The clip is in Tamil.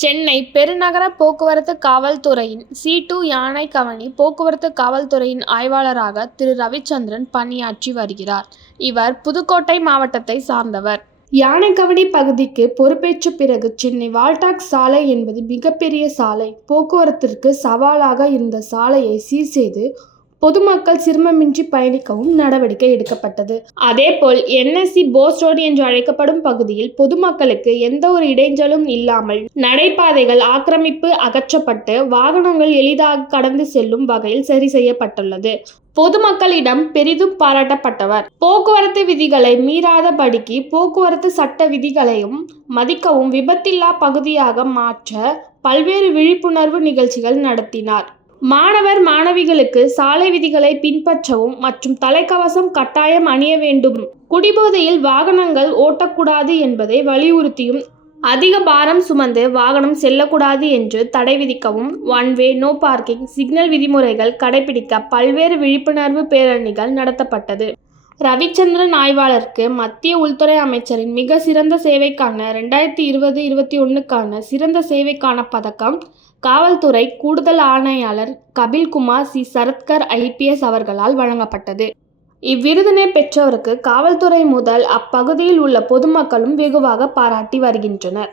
சென்னை பெருநகர போக்குவரத்து காவல்துறையின் C2 யானைக்கவனி போக்குவரத்து காவல்துறையின் ஆய்வாளராக திரு ரவிச்சந்திரன் பணியாற்றி வருகிறார். இவர் புதுக்கோட்டை மாவட்டத்தை சார்ந்தவர். யானைக்கவனி பகுதிக்கு பொறுப்பேற்ற பிறகு சென்னை வால்டாக்ஸ் சாலை என்பது மிகப்பெரிய சாலை. போக்குவரத்திற்கு சவாலாக இருந்த சாலையை சீர் செய்து பொதுமக்கள் சிரமமின்றி பயணிக்கவும் நடவடிக்கை எடுக்கப்பட்டது. அதேபோல் NSC போஸ் ரோடு என்று அழைக்கப்படும் பகுதியில் பொதுமக்களுக்கு எந்த ஒரு இடைஞ்சலும் இல்லாமல் நடைபாதைகள் ஆக்கிரமிப்பு அகற்றப்பட்டு வாகனங்கள் எளிதாக கடந்து செல்லும் வகையில் சரி செய்யப்பட்டுள்ளது. பொதுமக்களிடம் பெரிதும் பாராட்டப்பட்டவர். போக்குவரத்து விதிகளை மீறாதபடிக்கு போக்குவரத்து சட்ட விதிகளையும் மதிக்கவும் விபத்தில்லா பகுதியாக மாற்ற பல்வேறு விழிப்புணர்வு நிகழ்ச்சிகள் நடத்தினார். மாணவர் மாணவிகளுக்கு சாலை விதிகளை பின்பற்றவும் மற்றும் தலைக்கவசம் கட்டாயம் அணிய வேண்டும், குடிபோதையில் வாகனங்கள் ஓட்டக்கூடாது என்பதை வலியுறுத்தியும் அதிக பாரம் சுமந்து வாகனம் செல்லக்கூடாது என்று தடை விதிக்கவும் one way no parking signal விதிமுறைகள் கடைபிடிக்க பல்வேறு விழிப்புணர்வு பேரணிகள் நடத்தப்பட்டது. ரவிச்சந்திரன் ஆய்வாளருக்கு மத்திய உள்துறை அமைச்சரின் மிக சிறந்த சேவைக்கான 2020-21க்கான சிறந்த சேவைக்கான பதக்கம் காவல்துறை கூடுதல் ஆணையாளர் கபில்குமார் சி சரத்கர் IPS அவர்களால் வழங்கப்பட்டது. இவ்விருதினை பெற்றோருக்கு காவல்துறை முதல் அப்பகுதியில் உள்ள பொதுமக்களும் வெகுவாக பாராட்டி வருகின்றனர்.